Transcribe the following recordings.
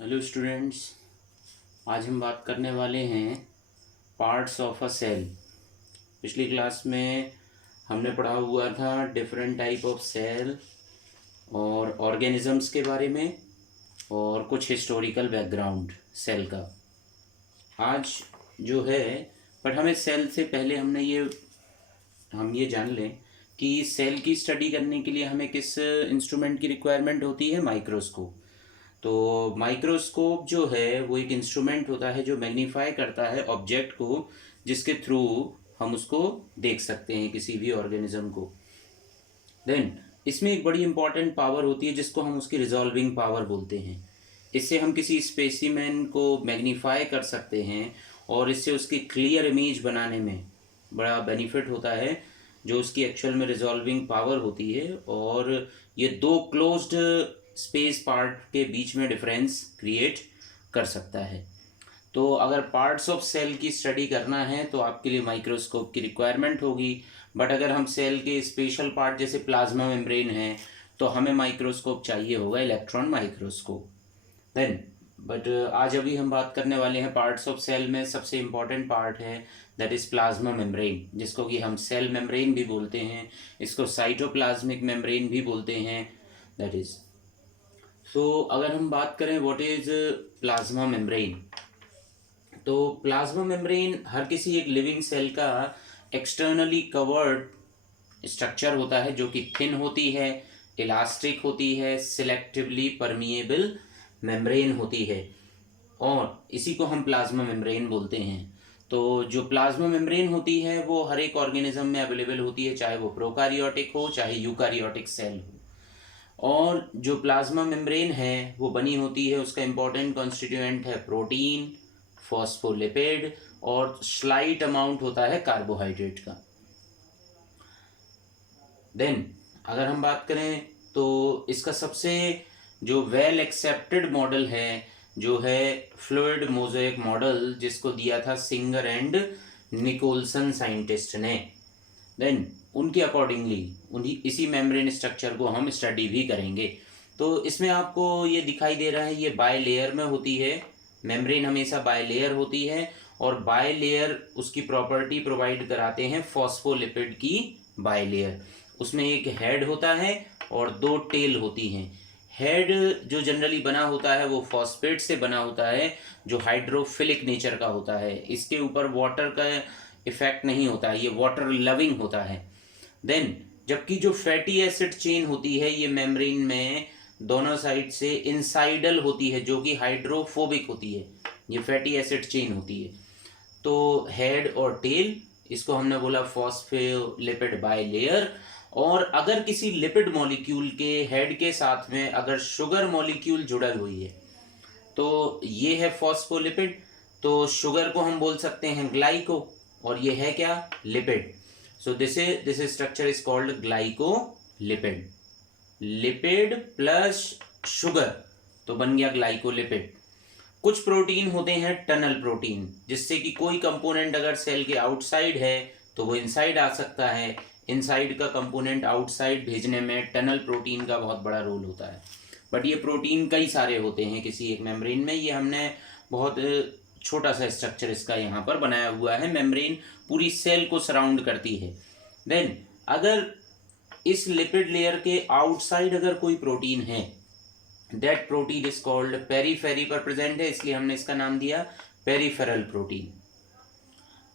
Hello students, आज हम बात करने वाले हैं पार्ट्स ऑफ अ सेल। पिछली क्लास में हमने पढ़ा हुआ था डिफरेंट टाइप ऑफ सेल और ऑर्गेनिजम्स के बारे में और कुछ हिस्टोरिकल बैकग्राउंड सेल का। आज जो है, बट हमें सेल से पहले हम ये जान लें कि सेल की स्टडी करने के लिए हमें किस इंस्ट्रूमेंट की रिक्वायरमेंट होती है। माइक्रोस्कोप। तो माइक्रोस्कोप जो है वो एक इंस्ट्रूमेंट होता है जो मैग्नीफाई करता है ऑब्जेक्ट को, जिसके थ्रू हम उसको देख सकते हैं, किसी भी ऑर्गेनिज्म को। देन इसमें एक बड़ी इंपॉर्टेंट पावर होती है जिसको हम उसकी रिजॉल्विंग पावर बोलते हैं। इससे हम किसी स्पेसिमेन को मैग्नीफाई कर सकते हैं और इससे उसकी क्लियर इमेज बनाने में बड़ा बेनिफिट होता है, जो उसकी एक्चुअल में रिजॉल्विंग पावर होती है। और ये दो क्लोज्ड स्पेस पार्ट के बीच में डिफरेंस क्रिएट कर सकता है। तो अगर पार्ट्स ऑफ सेल की स्टडी करना है तो आपके लिए माइक्रोस्कोप की रिक्वायरमेंट होगी। बट अगर हम सेल के स्पेशल पार्ट जैसे प्लाज्मा मेम्ब्रेन है तो हमें माइक्रोस्कोप चाहिए होगा, इलेक्ट्रॉन माइक्रोस्कोप। देन बट आज अभी हम बात करने वाले हैं पार्ट्स ऑफ सेल में सबसे इम्पॉर्टेंट पार्ट है, दैट इज प्लाज्मा मेम्ब्रेन, जिसको कि हम सेल मेम्ब्रेन भी बोलते हैं, इसको साइटोप्लाज्मिक मेम्ब्रेन भी बोलते हैं। दैट इज अगर हम बात करें व्हाट इज प्लाज्मा मेम्ब्रेन, तो प्लाज्मा मेम्ब्रेन हर किसी एक लिविंग सेल का एक्सटर्नली कवर्ड स्ट्रक्चर होता है, जो कि थिन होती है, इलास्टिक होती है, सिलेक्टिवली परमिएबल मेम्ब्रेन होती है, और इसी को हम प्लाज्मा मेम्ब्रेन बोलते हैं। तो जो प्लाज्मा मेम्ब्रेन होती है वो हर एक ऑर्गेनिज्म में अवेलेबल होती है, चाहे वो प्रोकारियोटिक हो चाहे यूकारियोटिक सेल हो। और जो प्लाज्मा मेम्ब्रेन है वो बनी होती है, उसका इंपॉर्टेंट कॉन्स्टिट्यूएंट है प्रोटीन, फॉस्फोलिपिड और स्लाइट अमाउंट होता है कार्बोहाइड्रेट का। देन अगर हम बात करें तो इसका सबसे जो वेल एक्सेप्टेड मॉडल है जो है फ्लूइड मोज़ेक मॉडल, जिसको दिया था सिंगर एंड निकोलसन साइंटिस्ट ने। देन उनके अकॉर्डिंगली उन्हीं इसी मेम्ब्रेन स्ट्रक्चर को हम स्टडी भी करेंगे। तो इसमें आपको ये दिखाई दे रहा है, ये बाय लेयर में होती है मेम्ब्रेन, हमेशा बाय लेयर होती है। और बाय लेयर उसकी प्रॉपर्टी प्रोवाइड कराते हैं फॉस्फोलिपिड की बाय लेयर। उसमें एक हेड होता है और दो टेल होती हैं। हेड जो जनरली बना होता है वो फॉस्फेट से बना होता है, जो हाइड्रोफिलिक नेचर का होता है। इसके ऊपर वाटर का इफेक्ट नहीं होता है, ये वाटर लविंग होता है। देन जबकि जो फैटी एसिड चेन होती है ये मेम्ब्रेन में दोनों साइड से इनसाइडल होती है, जो कि हाइड्रोफोबिक होती है, ये फैटी एसिड चेन होती है। तो हेड और टेल, इसको हमने बोला फॉस्फोलिपिड बाय लेयर। और अगर किसी लिपिड मॉलिक्यूल के हेड के साथ में अगर शुगर मॉलिक्यूल जुड़ा हुई है तो ये है फॉस्फोलिपिड। तो शुगर को हम बोल सकते हैं ग्लाइको, और ये है क्या, lipid. So this structure is called glycolipid. Lipid plus sugar तो बन गया ग्लाइकोलिपिड। कुछ प्रोटीन होते हैं टनल प्रोटीन, जिससे कि कोई कंपोनेंट अगर सेल के आउटसाइड है तो वो इनसाइड आ सकता है। इनसाइड का कंपोनेंट आउटसाइड भेजने में टनल प्रोटीन का बहुत बड़ा रोल होता है। बट ये प्रोटीन कई सारे होते हैं किसी एक मेम्ब्रेन में। ये हमने बहुत छोटा सा स्ट्रक्चर इसका यहाँ पर बनाया हुआ है। मेम्ब्रेन पूरी सेल को सराउंड करती है। देन अगर इस लिपिड लेयर के आउटसाइड अगर कोई प्रोटीन है, that protein is called periphery पर प्रेजेंट है, इसलिए हमने इसका नाम दिया पेरीफेरल प्रोटीन।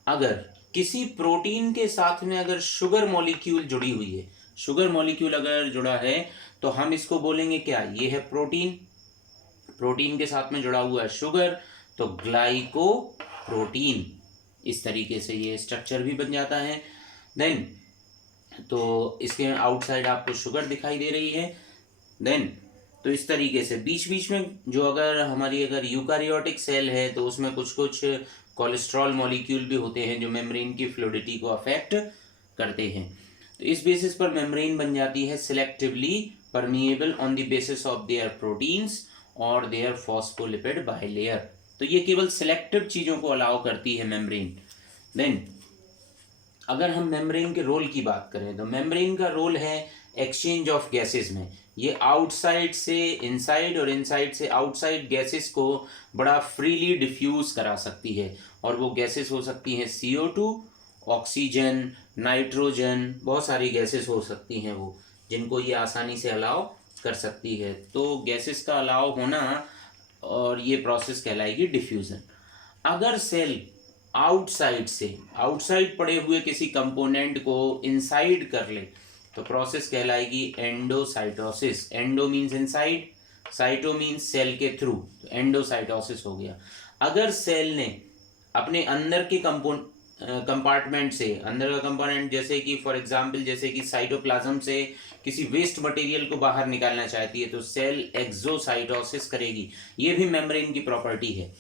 अगर किसी प्रोटीन के साथ में अगर शुगर मॉलिक्यूल जुड़ी हुई है, शुगर मॉलिक्यूल अगर जुड़ा है तो हम इसको बोलेंगे क्या, ये है प्रोटीन, प्रोटीन के साथ में जुड़ा हुआ है शुगर, तो ग्लाइको प्रोटीन। इस तरीके से ये स्ट्रक्चर भी बन जाता है। देन तो इसके आउटसाइड आपको शुगर दिखाई दे रही है। देन तो इस तरीके से बीच बीच में जो अगर हमारी अगर यूकारियोटिक सेल है तो उसमें कुछ कुछ कोलेस्ट्रॉल मॉलिक्यूल भी होते हैं जो मेम्ब्रेन की फ्लूइडिटी को अफेक्ट करते हैं। तो इस बेसिस पर मेम्ब्रेन बन जाती है selectively permeable on the basis of their proteins और देयर फॉस्फोलिपिड बाय लेयर। तो ये केवल सिलेक्टिव चीज़ों को अलाउ करती है मेम्ब्रेन। देन अगर हम मेम्ब्रेन के रोल की बात करें तो मेम्ब्रेन का रोल है एक्सचेंज ऑफ गैसेस में। ये आउटसाइड से इनसाइड और इनसाइड से आउटसाइड गैसेस को बड़ा फ्रीली डिफ्यूज करा सकती है, और वो गैसेस हो सकती हैं CO2, ऑक्सीजन, नाइट्रोजन, बहुत सारी गैसेस हो सकती हैं वो, जिनको ये आसानी से अलाउ कर सकती है। तो गैसेस का अलाउ होना और ये प्रोसेस कहलाएगी डिफ्यूज़न। अगर सेल आउटसाइड पड़े हुए किसी कंपोनेंट को इनसाइड कर ले तो प्रोसेस कहलाएगी endocytosis. Endo means inside, cyto means cell के थ्रू, तो एंडोसाइटोसिस हो गया। अगर सेल ने अपने अंदर के कंपार्टमेंट से, अंदर का कंपोनेंट जैसे कि फॉर एग्जांपल जैसे कि साइटोप्लाज्म से किसी वेस्ट मटेरियल को बाहर निकालना चाहती है तो सेल एक्सोसाइटोसिस करेगी। ये भी मेम्ब्रेन की प्रॉपर्टी है।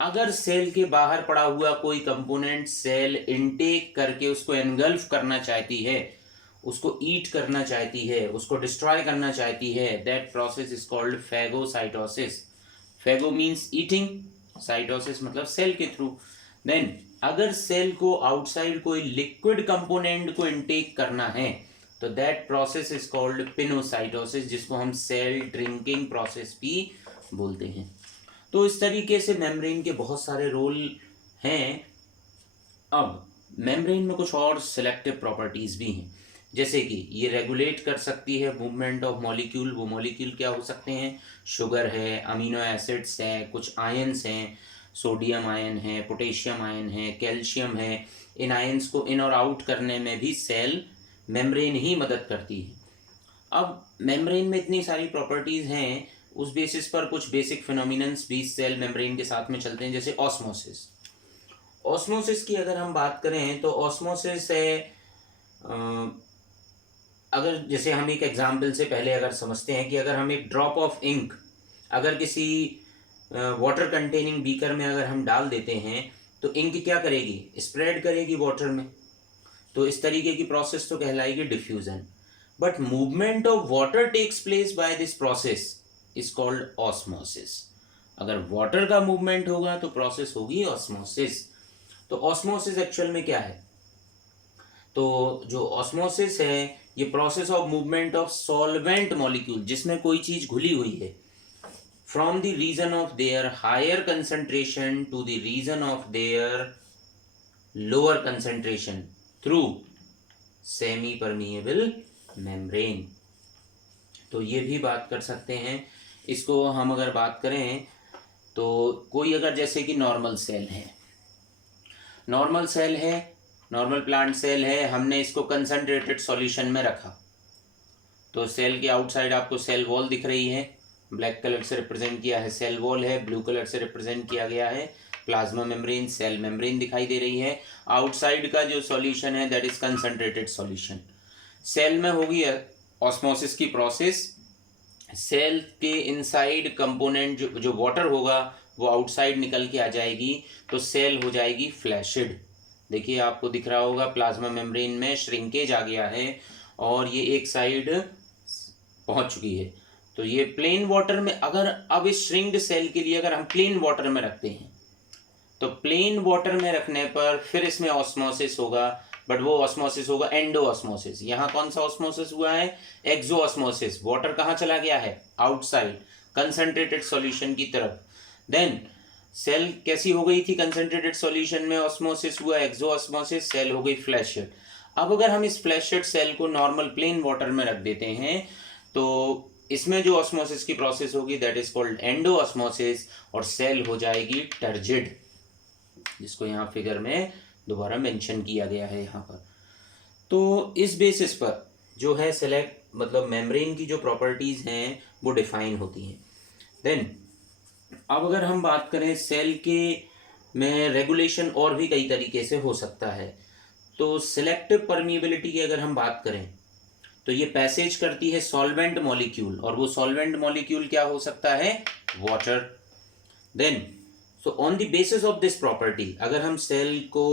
अगर सेल के बाहर पड़ा हुआ कोई कंपोनेंट सेल इनटेक करके उसको एनगल्फ करना चाहती है, उसको ईट करना चाहती है, उसको डिस्ट्रॉय करना चाहती है, that process is called phagocytosis. Phago means eating, cytosis मतलब सेल के थ्रू। देन अगर सेल को आउटसाइड कोई लिक्विड कंपोनेंट को इनटेक करना है तो that process is called pinocytosis, जिसको हम सेल ड्रिंकिंग प्रोसेस भी बोलते हैं। तो इस तरीके से मेम्ब्रेन के बहुत सारे रोल हैं। अब मेम्ब्रेन में कुछ और सिलेक्टिव प्रॉपर्टीज भी हैं, जैसे कि ये रेगुलेट कर सकती है मूवमेंट ऑफ मॉलिक्यूल। वो मॉलिक्यूल क्या हो सकते हैं? शुगर है, अमीनो एसिड्स हैं, कुछ आयंस हैं, सोडियम आयन है, पोटेशियम आयन है, कैल्शियम है। इन आयंस को इन और आउट करने में भी सेल मेम्ब्रेन ही मदद करती है। अब मेम्ब्रेन में इतनी सारी प्रॉपर्टीज़ हैं, उस बेसिस पर कुछ बेसिक फिनोमिनन्स भी सेल मेम्ब्रेन के साथ में चलते हैं, जैसे ऑस्मोसिस। ऑस्मोसिस की अगर हम बात करें तो ऑस्मोसिस है, अगर जैसे हम एक एग्जाम्पल से पहले अगर समझते हैं कि अगर हम एक ड्रॉप ऑफ इंक अगर किसी वाटर कंटेनिंग बीकर में अगर हम डाल देते हैं तो इंक क्या करेगी? स्प्रेड करेगी वाटर में। तो इस तरीके की प्रोसेस तो कहलाएगी diffusion. But movement of water takes place by this process is called osmosis. अगर वाटर का मूवमेंट होगा तो प्रोसेस होगी ऑस्मोसिस। तो ऑस्मोसिस एक्चुअल में क्या है? तो जो ऑस्मोसिस है ये process of movement of solvent molecule, जिसमें कोई चीज घुली हुई है, from the region of their higher concentration to the region of their lower concentration through semi permeable membrane. तो ये भी बात कर सकते हैं। इसको हम अगर बात करें तो कोई अगर जैसे कि नॉर्मल सेल है, नॉर्मल प्लांट सेल है, हमने इसको कंसंट्रेटेड सॉल्यूशन में रखा तो सेल के आउटसाइड आपको सेल वॉल दिख रही है, ब्लैक कलर से रिप्रेजेंट किया है सेल वॉल है, ब्लू कलर से रिप्रेजेंट किया गया है प्लाज्मा मेम्ब्रेन, सेल मेम्ब्रेन दिखाई दे रही है। आउटसाइड का जो सॉल्यूशन है that is concentrated solution. Cell में होगी ऑस्मोसिस की प्रोसेस, सेल के इनसाइड कंपोनेंट जो वाटर होगा वो आउटसाइड निकल के आ जाएगी, तो सेल हो जाएगी फ्लैशिड। देखिए आपको दिख रहा होगा प्लाज्मा मेम्ब्रेन में श्रिंकेज आ गया है और ये एक साइड पहुंच चुकी है। तो ये प्लेन वाटर में, अगर अब इस श्रिंक्ड सेल के लिए अगर हम प्लेन वाटर में रखते हैं तो प्लेन वाटर में रखने पर फिर इसमें ऑस्मोसिस होगा, बट वो ऑस्मोसिस होगा एंडो ऑस्मोसिस। यहाँ कौन सा ऑस्मोसिस हुआ है? एक्सो ऑस्मोसिस। वाटर कहाँ चला गया है? आउटसाइड कंसंट्रेटेड सॉल्यूशन की तरफ। देन सेल कैसी हो गई थी? कंसंट्रेटेड सॉल्यूशन में ऑस्मोसिस हुआ, एक्सो ऑस्मोसिस, सेल हो गई फ्लैशिड। अब अगर हम इस फ्लैशिड सेल को नॉर्मल प्लेन वाटर में रख देते हैं तो इसमें जो ऑस्मोसिस की प्रोसेस होगी that is called endo osmosis, और सेल हो जाएगी टर्जिड, जिसको यहाँ फिगर में दोबारा मेंशन किया गया है यहाँ पर। तो इस बेसिस पर जो है सेलेक्ट मतलब मेम्ब्रेन की जो प्रॉपर्टीज हैं वो डिफाइन होती हैं। देन अब अगर हम बात करें सेल के में रेगुलेशन और भी कई तरीके से हो सकता है। तो सिलेक्टिव परमिएबिलिटी की अगर हम बात करें तो ये पैसेज करती है सॉल्वेंट मॉलिक्यूल, और वो सॉल्वेंट मॉलिक्यूल क्या हो सकता है? Water. Then so on the basis of this property अगर हम सेल को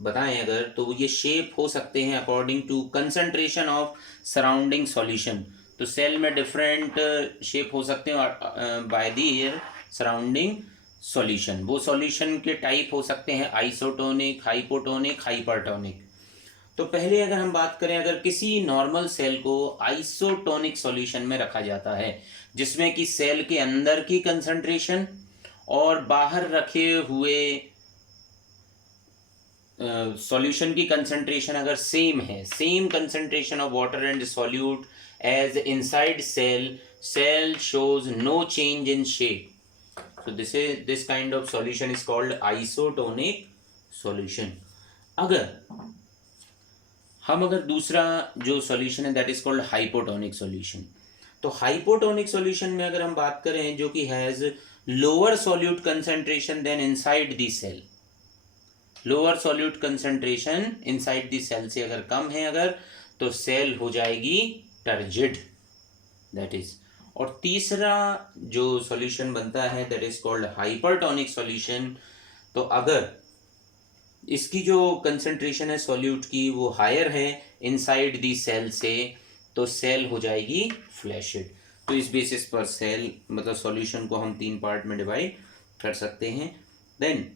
बताएं अगर, तो ये शेप हो सकते हैं according to concentration of surrounding solution. तो सेल में डिफरेंट शेप हो सकते हैं बाय देयर सराउंडिंग सॉल्यूशन। वो सॉल्यूशन के टाइप हो सकते हैं आइसोटोनिक, हाइपोटोनिक, हाइपरटोनिक। तो पहले अगर हम बात करें, अगर किसी नॉर्मल सेल को आइसोटोनिक सॉल्यूशन में रखा जाता है जिसमें कि सेल के अंदर की कंसंट्रेशन और बाहर रखे हुए सॉल्यूशन की कंसंट्रेशन अगर सेम है, same concentration of water and solute as inside cell, cell shows no change in shape. So this kind of solution is called isotonic solution. अगर दूसरा जो सॉल्यूशन है that is called hypotonic solution. तो hypotonic solution में अगर हम बात करें जो कि has lower solute concentration than inside the cell, lower solute concentration inside the cell से अगर कम है अगर, तो सेल हो जाएगी टर्जिड, दैट इज। और तीसरा जो सॉल्यूशन बनता है that is called hypertonic solution. तो अगर इसकी जो कंसंट्रेशन है सॉल्यूट की वो हायर है इनसाइड दी सेल से, तो सेल हो जाएगी फ्लैशिड। तो इस बेसिस पर सेल मतलब सॉल्यूशन को हम 3 पार्ट में डिवाइड कर सकते हैं। देन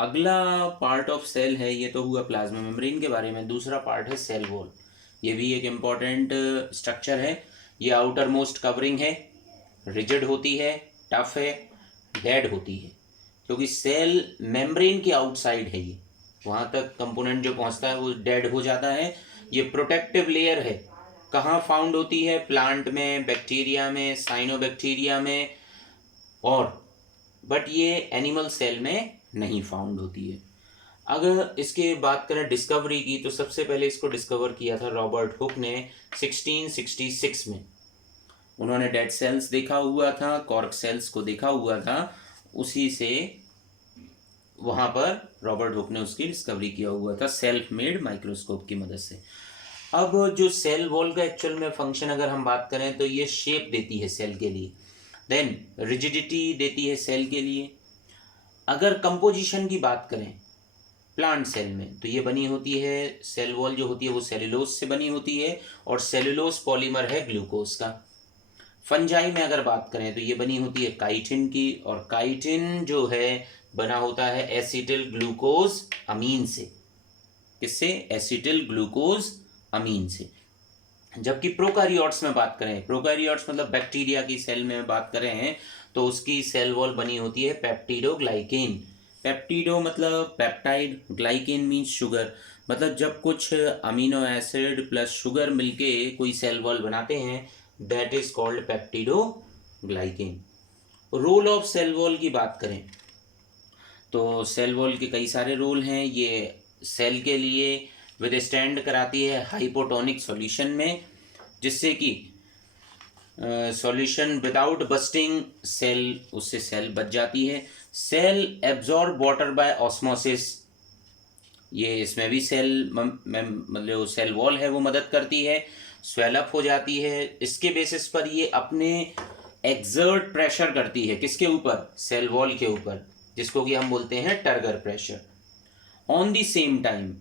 अगला पार्ट ऑफ सेल है, ये तो हुआ प्लाज्मा मेम्ब्रेन के बारे में। दूसरा पार्ट है सेल वॉल। ये भी एक इम्पॉर्टेंट स्ट्रक्चर है। ये आउटर मोस्ट कवरिंग है, रिजिड होती है, टफ है, डेड होती है, क्योंकि सेल मेम्ब्रेन के आउटसाइड है। ये वहाँ तक कंपोनेंट जो पहुँचता है वो डेड हो जाता है। ये प्रोटेक्टिव लेयर है। कहाँ फाउंड होती है? प्लांट में, बैक्टीरिया में, साइनोबैक्टीरिया में, और बट ये एनिमल सेल में नहीं फाउंड होती है। अगर इसके बात करें डिस्कवरी की, तो सबसे पहले इसको डिस्कवर किया था रॉबर्ट हुक ने 1666 में। उन्होंने डेड सेल्स देखा हुआ था, कॉर्क सेल्स को देखा हुआ था, उसी से वहाँ पर रॉबर्ट हुक ने उसकी डिस्कवरी किया हुआ था सेल्फ मेड माइक्रोस्कोप की मदद से। अब जो सेल वॉल का एक्चुअल में फंक्शन अगर हम बात करें तो ये शेप देती है सेल के लिए, देन रिजिडिटी देती है सेल के लिए। अगर कंपोजिशन की बात करें प्लांट सेल में, तो ये बनी होती है, सेल वॉल जो होती है वो सेलुलोज से बनी होती है, और सेलुलोज पॉलीमर है ग्लूकोज का। फंजाई में अगर बात करें तो ये बनी होती है काइटिन की, और काइटिन जो है बना होता है एसिटिल ग्लूकोज अमीन से। किससे? एसिटिल ग्लूकोज अमीन से। जबकि प्रोकैरियोट्स में बात करें, प्रोकैरियोट्स मतलब बैक्टीरिया की सेल में बात करें, तो उसकी सेल वॉल बनी होती है पेप्टिडोग्लाइकेन। पेप्टिडो मतलब पेप्टाइड, ग्लाइकेन मीन्स शुगर। मतलब जब कुछ अमीनो एसिड प्लस शुगर मिलके कोई सेल वॉल बनाते हैं, that is called peptidoglycan. Role of cell wall की बात करें तो सेल वॉल के कई सारे रोल हैं। ये सेल के लिए विदस्टैंड कराती है हाइपोटोनिक सॉल्यूशन में, जिससे कि सॉल्यूशन विदाउट बस्टिंग सेल, उससे सेल बच जाती है। Cell absorb water by osmosis, ये इसमें भी सेल मतलब सेल वॉल है वो मदद करती है, स्वेलअप हो जाती है। इसके बेसिस पर ये अपने एक्सर्ट प्रेशर करती है, किसके ऊपर? सेल वॉल के ऊपर, जिसको कि हम बोलते हैं turgor pressure. On the same time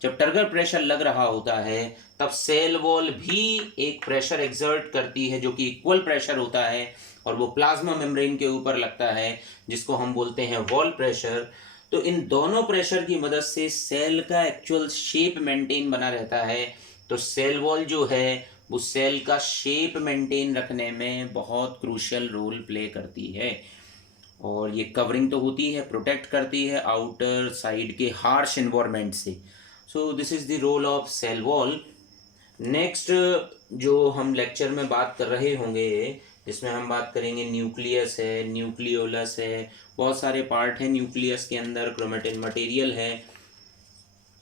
जब टर्गर प्रेशर लग रहा होता है तब सेल वॉल भी एक प्रेशर एक्सर्ट करती है जो कि इक्वल प्रेशर होता है, और वो प्लाज्मा मेम्ब्रेन के ऊपर लगता है, जिसको हम बोलते हैं वॉल प्रेशर। तो इन दोनों प्रेशर की मदद से सेल का एक्चुअल शेप मेंटेन बना रहता है। तो सेल वॉल जो है वो सेल का शेप मेंटेन रखने में बहुत क्रूशियल रोल प्ले करती है, और ये कवरिंग तो होती है, प्रोटेक्ट करती है आउटर साइड के हार्श इन्वायरमेंट से। So this is the role of cell wall. Next जो हम लेक्चर में बात कर रहे होंगे, जिसमें हम बात करेंगे न्यूक्लियस है, न्यूक्लियोलस है, बहुत सारे पार्ट हैं न्यूक्लियस के अंदर, क्रोमेटिन मटेरियल है,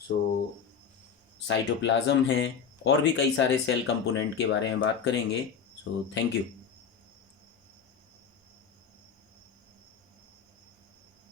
सो साइटोप्लाज्म है, और भी कई सारे सेल कंपोनेंट के बारे में बात करेंगे। So thank you.